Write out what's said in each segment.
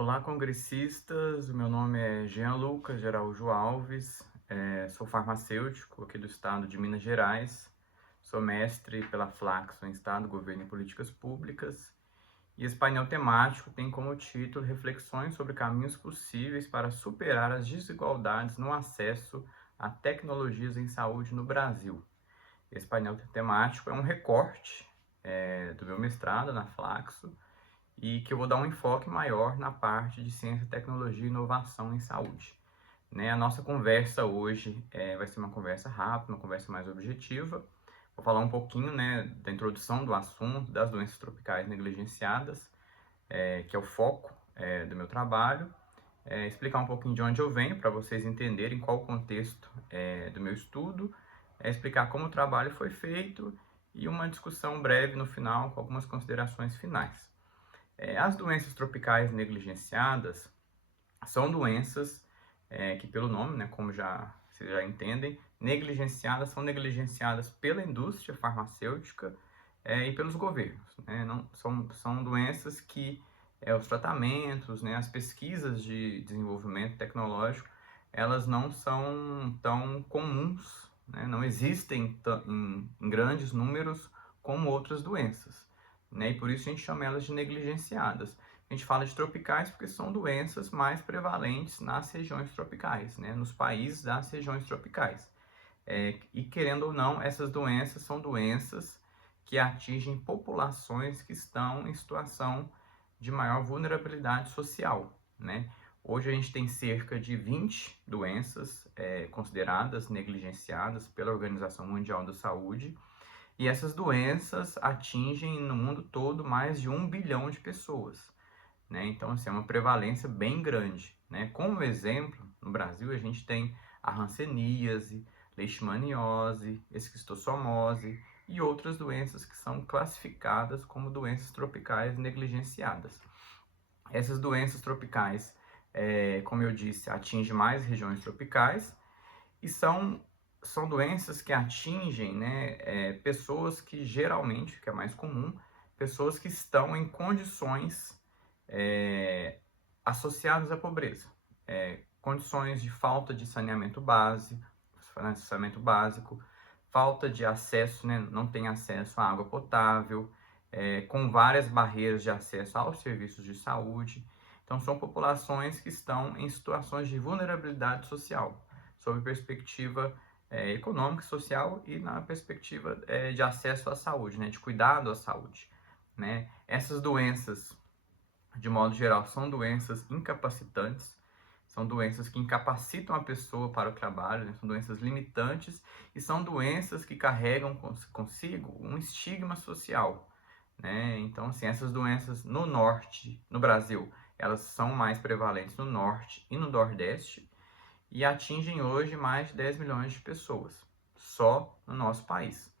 Olá, congressistas. O meu nome é Jean Lucas de Araújo Alves. Sou farmacêutico aqui do estado de Minas Gerais. Sou mestre pela Flaxo em Estado, Governo e Políticas Públicas. E esse painel temático tem como título Reflexões sobre caminhos possíveis para superar as desigualdades no acesso a tecnologias em saúde no Brasil. Esse painel temático é um recorte do meu mestrado na Flaxo, e que eu vou dar um enfoque maior na parte de ciência, tecnologia e inovação em saúde. A nossa conversa hoje vai ser uma conversa rápida, uma conversa mais objetiva. Vou falar um pouquinho, da introdução do assunto, das doenças tropicais negligenciadas, que é o foco do meu trabalho. Explicar um pouquinho de onde eu venho, para vocês entenderem qual o contexto do meu estudo. Explicar como o trabalho foi feito e uma discussão breve no final, com algumas considerações finais. As doenças tropicais negligenciadas são doenças que, pelo nome, como vocês já entendem, são negligenciadas pela indústria farmacêutica e pelos governos. Não, são doenças que os tratamentos, as pesquisas de desenvolvimento tecnológico, elas não são tão comuns, não existem em grandes números como outras doenças. E por isso a gente chama elas de negligenciadas. A gente fala de tropicais porque são doenças mais prevalentes nas regiões tropicais, nos países das regiões tropicais. E querendo ou não, essas doenças são doenças que atingem populações que estão em situação de maior vulnerabilidade social. Hoje a gente tem cerca de 20 doenças consideradas negligenciadas pela Organização Mundial da Saúde, e essas doenças atingem no mundo todo mais de 1 bilhão de pessoas. Então, assim, é uma prevalência bem grande. Como exemplo, no Brasil a gente tem a hanseníase, leishmaniose, esquistossomose e outras doenças que são classificadas como doenças tropicais negligenciadas. Essas doenças tropicais, como eu disse, atingem mais regiões tropicais e são doenças que atingem pessoas que geralmente, que é mais comum, pessoas que estão em condições associadas à pobreza, condições de falta de saneamento básico, falta de acesso, não tem acesso à água potável, com várias barreiras de acesso aos serviços de saúde. Então, são populações que estão em situações de vulnerabilidade social, sob perspectiva econômica, social e na perspectiva de acesso à saúde, de cuidado à saúde. Essas doenças, de modo geral, são doenças incapacitantes, são doenças que incapacitam a pessoa para o trabalho, são doenças limitantes e são doenças que carregam consigo um estigma social. Então, assim, essas doenças no norte, no Brasil, elas são mais prevalentes no norte e no nordeste e atingem hoje mais de 10 milhões de pessoas, só no nosso país.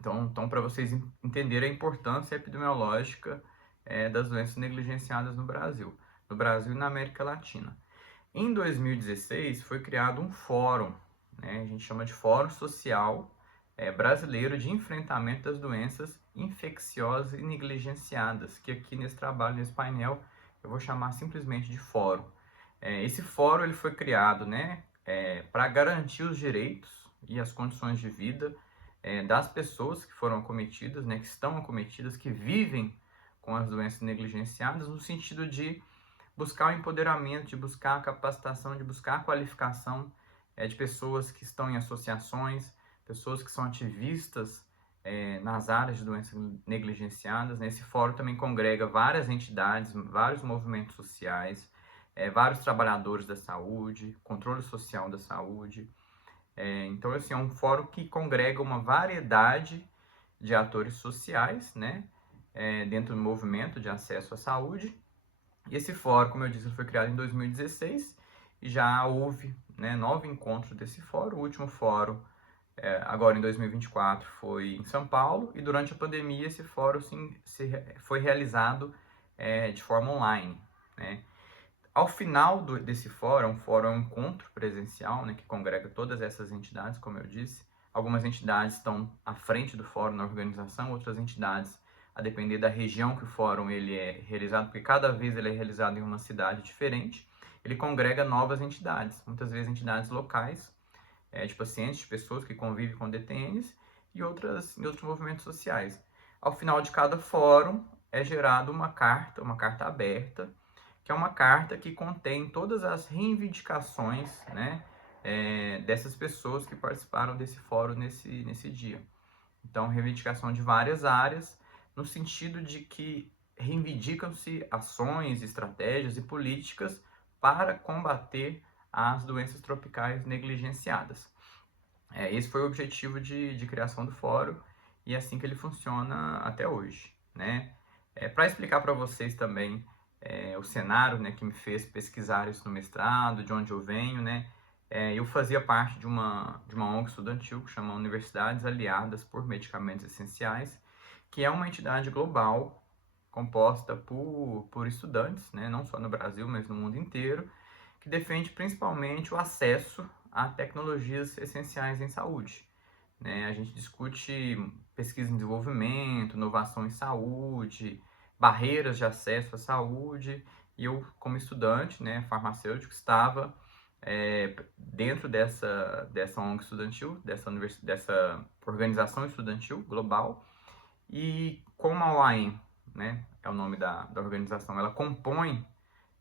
Então para vocês entenderem a importância epidemiológica das doenças negligenciadas no Brasil e na América Latina. Em 2016 foi criado um fórum, a gente chama de Fórum Social Brasileiro de Enfrentamento das Doenças Infecciosas e Negligenciadas, que aqui nesse trabalho, nesse painel, eu vou chamar simplesmente de fórum. Esse fórum ele foi criado para garantir os direitos e as condições de vida das pessoas que foram acometidas, que estão acometidas, que vivem com as doenças negligenciadas, no sentido de buscar o empoderamento, de buscar a capacitação, de buscar a qualificação de pessoas que estão em associações, pessoas que são ativistas nas áreas de doenças negligenciadas. Esse fórum também congrega várias entidades, vários movimentos sociais, vários trabalhadores da saúde, controle social da saúde. Então, assim, é um fórum que congrega uma variedade de atores sociais, dentro do movimento de acesso à saúde. E esse fórum, como eu disse, foi criado em 2016 e já houve 9 encontros desse fórum. O último fórum, agora em 2024, foi em São Paulo, e durante a pandemia esse fórum foi realizado de forma online. Ao final desse fórum, é um encontro presencial, que congrega todas essas entidades, como eu disse. Algumas entidades estão à frente do fórum na organização, outras entidades a depender da região que o fórum ele é realizado, porque cada vez ele é realizado em uma cidade diferente, ele congrega novas entidades, muitas vezes entidades locais, de pacientes, de pessoas que convivem com DTNs e outros movimentos sociais. Ao final de cada fórum é gerada uma carta aberta, que é uma carta que contém todas as reivindicações, né, dessas pessoas que participaram desse fórum nesse dia. Então, reivindicação de várias áreas, no sentido de que reivindicam-se ações, estratégias e políticas para combater as doenças tropicais negligenciadas. Esse foi o objetivo de criação do fórum e é assim que ele funciona até hoje, né? Para explicar para vocês também o cenário, né, que me fez pesquisar isso no mestrado, de onde eu venho, né? Eu fazia parte de uma ONG estudantil que chama Universidades Aliadas por Medicamentos Essenciais, que é uma entidade global composta por estudantes, né, não só no Brasil, mas no mundo inteiro, que defende principalmente o acesso a tecnologias essenciais em saúde, né? A gente discute pesquisa em desenvolvimento, inovação em saúde, barreiras de acesso à saúde, e eu, como estudante, né, farmacêutico, estava dentro dessa ONG estudantil, dessa organização estudantil global, e como a OAEM, né, é o nome da organização, ela compõe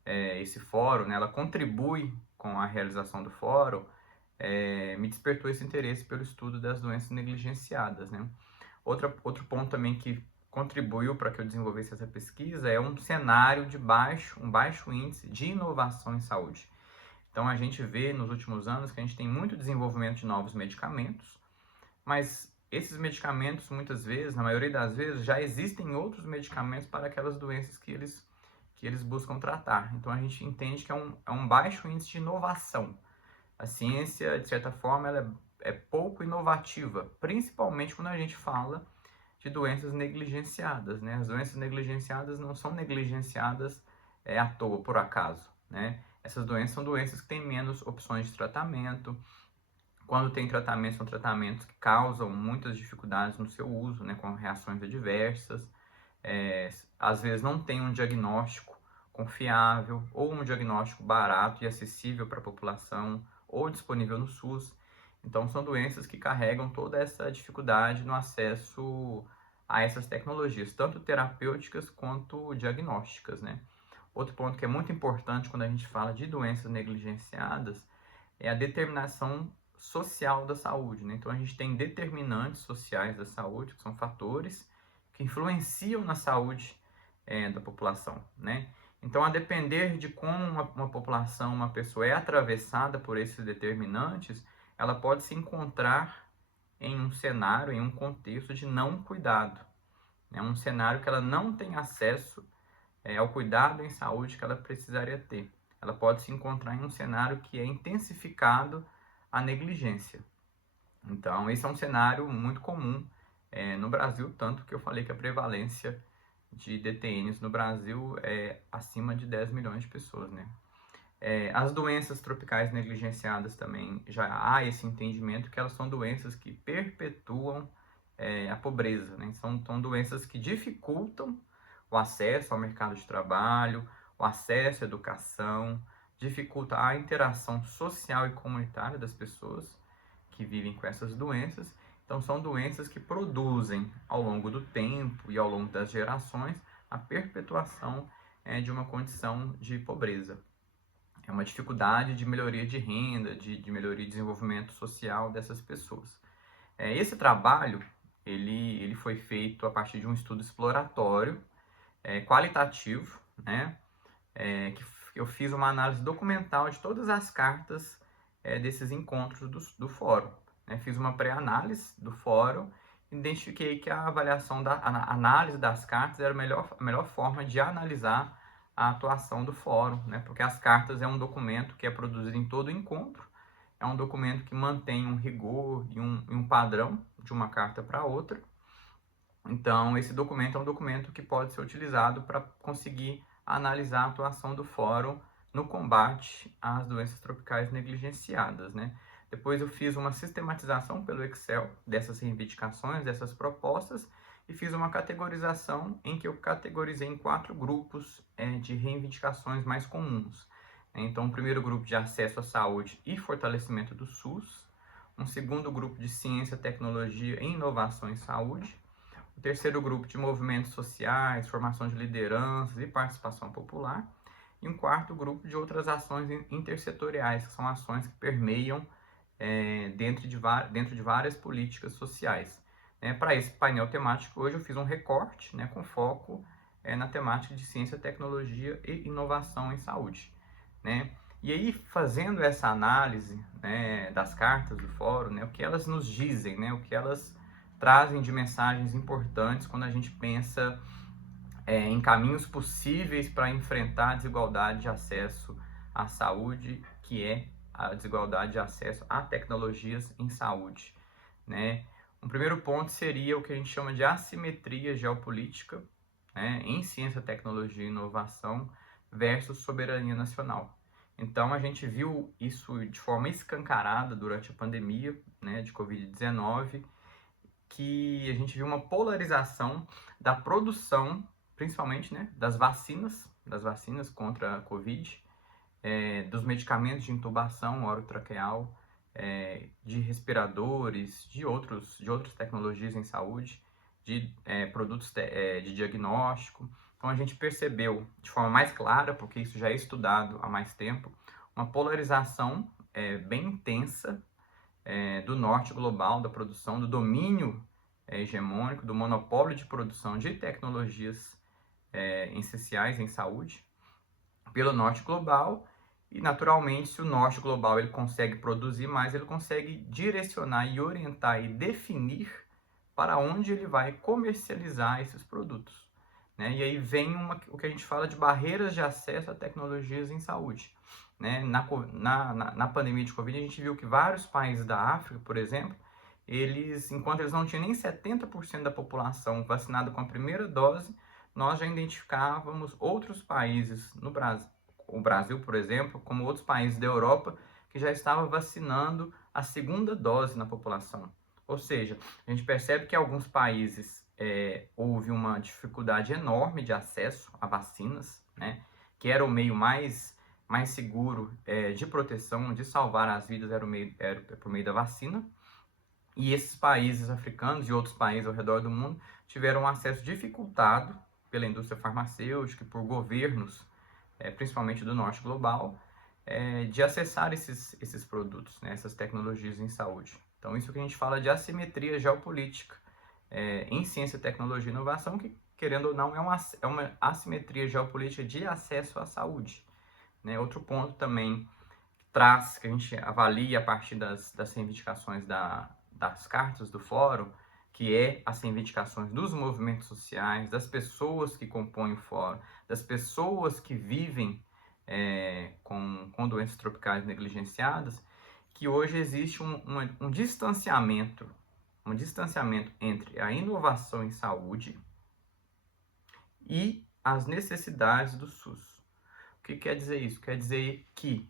esse fórum, né, ela contribui com a realização do fórum, me despertou esse interesse pelo estudo das doenças negligenciadas, né? Outro ponto também que contribuiu para que eu desenvolvesse essa pesquisa é um cenário de um baixo índice de inovação em saúde. Então, a gente vê nos últimos anos que a gente tem muito desenvolvimento de novos medicamentos, mas esses medicamentos, muitas vezes, na maioria das vezes, já existem outros medicamentos para aquelas doenças que eles buscam tratar. Então, a gente entende que é um baixo índice de inovação. A ciência, de certa forma, ela é pouco inovativa, principalmente quando a gente fala de doenças negligenciadas, né? As doenças negligenciadas não são negligenciadas à toa, por acaso, né? Essas doenças são doenças que têm menos opções de tratamento. Quando tem tratamento, são tratamentos que causam muitas dificuldades no seu uso, né? Com reações adversas. Às vezes não tem um diagnóstico confiável ou um diagnóstico barato e acessível para a população ou disponível no SUS. Então, são doenças que carregam toda essa dificuldade no acesso a essas tecnologias, tanto terapêuticas quanto diagnósticas, né? Outro ponto que é muito importante quando a gente fala de doenças negligenciadas é a determinação social da saúde, né? Então, a gente tem determinantes sociais da saúde, que são fatores que influenciam na saúde da população, né? Então, a depender de como uma população, uma pessoa é atravessada por esses determinantes, ela pode se encontrar em um cenário, em um contexto de não cuidado. É um cenário que ela não tem acesso ao cuidado em saúde que ela precisaria ter. Ela pode se encontrar em um cenário que é intensificado a negligência. Então, esse é um cenário muito comum no Brasil, tanto que eu falei que a prevalência de DTNs no Brasil é acima de 10 milhões de pessoas, né? As doenças tropicais negligenciadas também, já há esse entendimento que elas são doenças que perpetuam a pobreza, né? São doenças que dificultam o acesso ao mercado de trabalho, o acesso à educação, dificulta a interação social e comunitária das pessoas que vivem com essas doenças. Então, são doenças que produzem, ao longo do tempo e ao longo das gerações, a perpetuação de uma condição de pobreza. É uma dificuldade de melhoria de renda, de melhoria de desenvolvimento social dessas pessoas. Esse trabalho, ele foi feito a partir de um estudo exploratório, qualitativo, né? Que eu fiz uma análise documental de todas as cartas desses encontros do fórum. Fiz uma pré-análise do fórum, identifiquei que a análise das cartas era a melhor forma de analisar a atuação do fórum, né? Porque as cartas é um documento que é produzido em todo encontro, é um documento que mantém um rigor e um padrão de uma carta para outra. Então, esse documento é um documento que pode ser utilizado para conseguir analisar a atuação do fórum no combate às doenças tropicais negligenciadas, né? Depois eu fiz uma sistematização pelo Excel dessas reivindicações, dessas propostas, e fiz uma categorização em que eu categorizei em 4 grupos de reivindicações mais comuns. Então, o primeiro grupo de acesso à saúde e fortalecimento do SUS, um segundo grupo de ciência, tecnologia e inovação em saúde, o terceiro grupo de movimentos sociais, formação de lideranças e participação popular, e um quarto grupo de outras ações intersetoriais, que são ações que permeiam dentro de várias políticas sociais. Para esse painel temático, hoje eu fiz um recorte com foco na temática de ciência, tecnologia e inovação em saúde. E aí, fazendo essa análise das cartas do fórum, o que elas nos dizem, o que elas trazem de mensagens importantes quando a gente pensa em caminhos possíveis para enfrentar a desigualdade de acesso à saúde, que é a desigualdade de acesso a tecnologias em saúde. Um primeiro ponto seria o que a gente chama de assimetria geopolítica em ciência, tecnologia e inovação versus soberania nacional. Então, a gente viu isso de forma escancarada durante a pandemia de Covid-19, que a gente viu uma polarização da produção, principalmente das vacinas contra a Covid, dos medicamentos de intubação orotraqueal, de respiradores, de outras tecnologias em saúde, de produtos de diagnóstico. Então, a gente percebeu de forma mais clara, porque isso já é estudado há mais tempo, uma polarização bem intensa do norte global, da produção, do domínio hegemônico, do monopólio de produção de tecnologias essenciais em saúde, pelo norte global. E, naturalmente, se o norte global ele consegue produzir mais, ele consegue direcionar e orientar e definir para onde ele vai comercializar esses produtos. E aí vem o que a gente fala de barreiras de acesso a tecnologias em saúde. Na pandemia de Covid, a gente viu que vários países da África, por exemplo, enquanto eles não tinham nem 70% da população vacinada com a primeira dose, nós já identificávamos outros países no Brasil, o Brasil, por exemplo, como outros países da Europa, que já estavam vacinando a segunda dose na população. Ou seja, a gente percebe que em alguns países houve uma dificuldade enorme de acesso a vacinas, que era o meio mais seguro de proteção, de salvar as vidas, era por meio da vacina. E esses países africanos e outros países ao redor do mundo tiveram um acesso dificultado pela indústria farmacêutica e por governos, principalmente do norte global, de acessar esses produtos, essas tecnologias em saúde. Então, isso que a gente fala de assimetria geopolítica em ciência, tecnologia e inovação, que, querendo ou não, é uma assimetria geopolítica de acesso à saúde. Outro ponto também que a gente avalia a partir das reivindicações das cartas do fórum, que é as reivindicações dos movimentos sociais, das pessoas que compõem o fórum, das pessoas que vivem com doenças tropicais negligenciadas, que hoje existe um distanciamento entre a inovação em saúde e as necessidades do SUS. O que quer dizer isso? Quer dizer que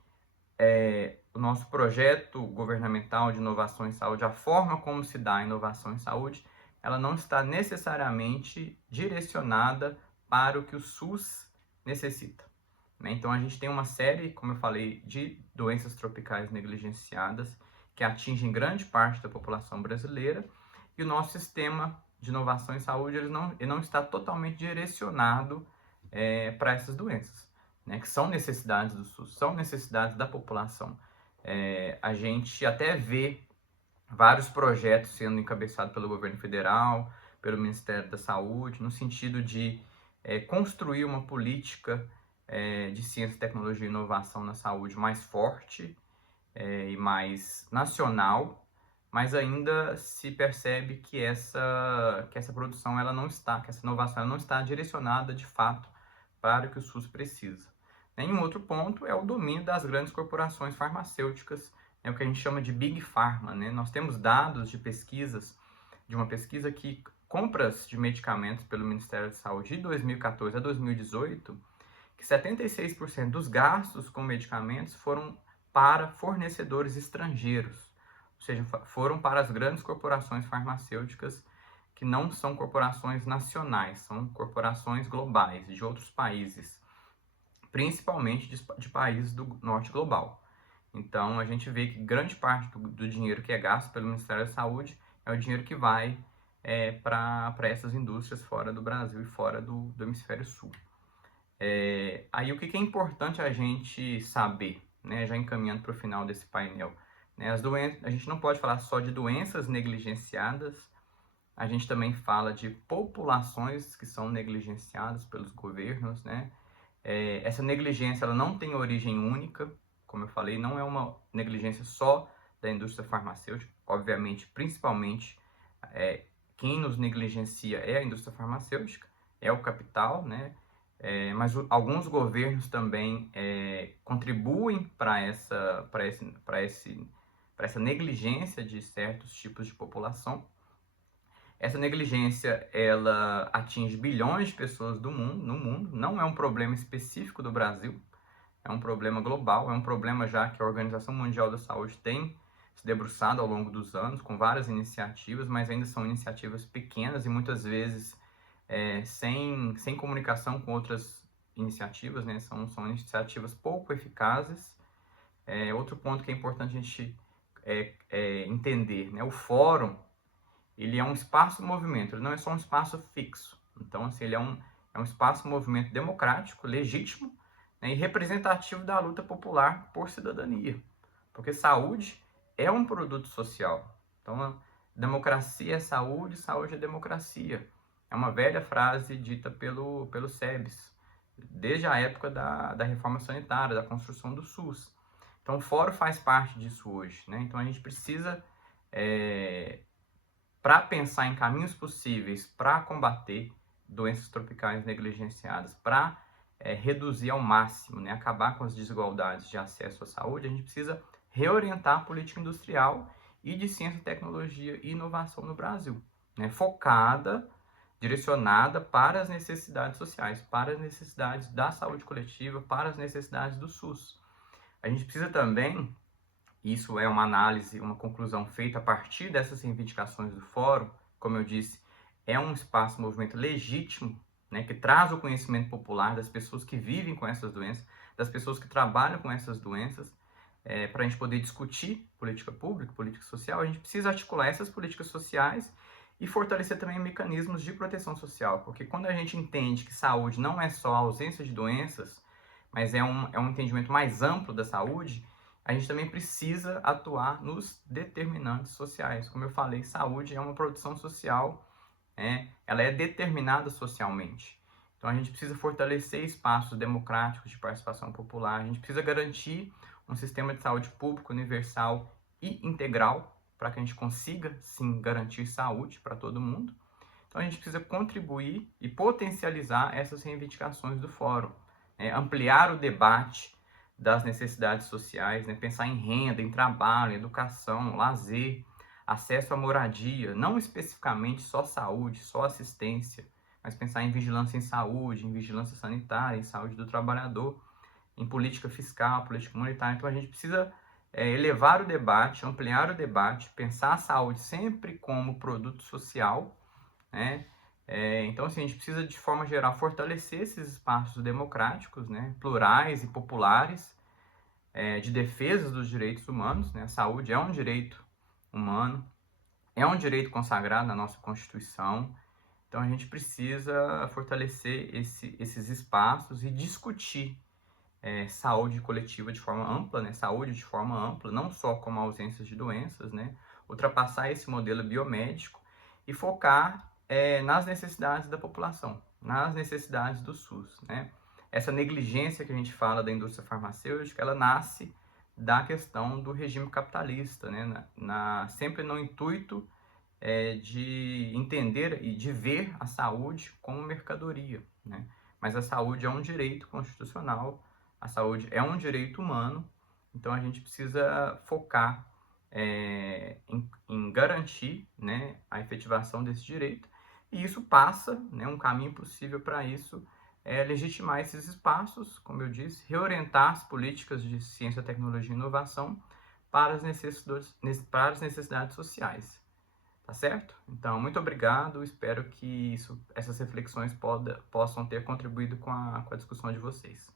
o nosso projeto governamental de inovação em saúde, a forma como se dá a inovação em saúde, ela não está necessariamente direcionada para o que o SUS necessita. Então, a gente tem uma série, como eu falei, de doenças tropicais negligenciadas que atingem grande parte da população brasileira, e o nosso sistema de inovação em saúde ele não está totalmente direcionado para essas doenças, que são necessidades do SUS, são necessidades da população. A gente até vê vários projetos sendo encabeçados pelo governo federal, pelo Ministério da Saúde, no sentido de construir uma política de ciência, tecnologia e inovação na saúde mais forte e mais nacional, mas ainda se percebe que essa produção que essa inovação ela não está direcionada de fato para o que o SUS precisa. E um outro ponto é o domínio das grandes corporações farmacêuticas, o que a gente chama de Big Pharma. Nós temos dados de uma pesquisa que compras de medicamentos pelo Ministério da Saúde de 2014 a 2018, que 76% dos gastos com medicamentos foram para fornecedores estrangeiros, ou seja, foram para as grandes corporações farmacêuticas que não são corporações nacionais, são corporações globais, de outros países, principalmente de países do norte global. Então, a gente vê que grande parte do dinheiro que é gasto pelo Ministério da Saúde é o dinheiro que vai para essas indústrias fora do Brasil e fora do hemisfério sul. Aí, o que é importante a gente saber, né, já encaminhando para o final desse painel? Né, a gente não pode falar só de doenças negligenciadas, a gente também fala de populações que são negligenciadas pelos governos, né? Essa negligência ela não tem origem única, como eu falei, não é uma negligência só da indústria farmacêutica, obviamente, principalmente, quem nos negligencia é a indústria farmacêutica, é o capital, né? Mas alguns governos também contribuem para essa negligência de certos tipos de população. Essa negligência, ela atinge bilhões de pessoas no mundo, não é um problema específico do Brasil, é um problema global, é um problema já que a Organização Mundial da Saúde tem se debruçado ao longo dos anos, com várias iniciativas, mas ainda são iniciativas pequenas e muitas vezes sem comunicação com outras iniciativas, né? São iniciativas pouco eficazes. Outro ponto que é importante a gente entender, né? O fórum, ele é um espaço-movimento, ele não é só um espaço fixo. Então, assim, ele é um espaço-movimento democrático, legítimo, né, e representativo da luta popular por cidadania. Porque saúde é um produto social. Então, democracia é saúde, saúde é democracia. É uma velha frase dita pelo SEBS, desde a época da reforma sanitária, da construção do SUS. Então, o fórum faz parte disso hoje, né? Então, a gente precisa para pensar em caminhos possíveis para combater doenças tropicais negligenciadas, para reduzir ao máximo, né, acabar com as desigualdades de acesso à saúde, a gente precisa reorientar a política industrial e de ciência, tecnologia e inovação no Brasil, né, focada, direcionada para as necessidades sociais, para as necessidades da saúde coletiva, para as necessidades do SUS. A gente precisa também, isso é uma análise, uma conclusão feita a partir dessas reivindicações do fórum, como eu disse, é um espaço, movimento legítimo, né, que traz o conhecimento popular das pessoas que vivem com essas doenças, das pessoas que trabalham com essas doenças, para a gente poder discutir política pública, política social. A gente precisa articular essas políticas sociais e fortalecer também mecanismos de proteção social, porque quando a gente entende que saúde não é só a ausência de doenças, mas é um entendimento mais amplo da saúde, a gente também precisa atuar nos determinantes sociais. Como eu falei, saúde é uma produção social, ela é determinada socialmente. Então a gente precisa fortalecer espaços democráticos de participação popular, a gente precisa garantir um sistema de saúde público, universal e integral, para que a gente consiga, sim, garantir saúde para todo mundo. Então a gente precisa contribuir e potencializar essas reivindicações do fórum, ampliar o debate das necessidades sociais, né? Pensar em renda, em trabalho, educação, lazer, acesso à moradia, não especificamente só saúde, só assistência, mas pensar em vigilância em saúde, em vigilância sanitária, em saúde do trabalhador, em política fiscal, política monetária. Então a gente precisa elevar o debate, ampliar o debate, pensar a saúde sempre como produto social, né? Então, assim, a gente precisa, de forma geral, fortalecer esses espaços democráticos, né, plurais e populares, de defesa dos direitos humanos, né? A saúde é um direito humano, é um direito consagrado na nossa Constituição. Então, a gente precisa fortalecer esses espaços e discutir saúde coletiva de forma ampla, né? Saúde de forma ampla, não só como ausências de doenças, né? Ultrapassar esse modelo biomédico e focar nas necessidades da população, nas necessidades do SUS, né? Essa negligência que a gente fala da indústria farmacêutica, ela nasce da questão do regime capitalista, né? Sempre no intuito de entender e de ver a saúde como mercadoria, né? Mas a saúde é um direito constitucional, a saúde é um direito humano, então a gente precisa focar em garantir, né, a efetivação desse direito, e isso passa, né, um caminho possível para isso legitimar esses espaços, como eu disse, reorientar as políticas de ciência, tecnologia e inovação para as necessidades sociais. tá certo? Então, muito obrigado, espero que essas reflexões possam ter contribuído com a discussão de vocês.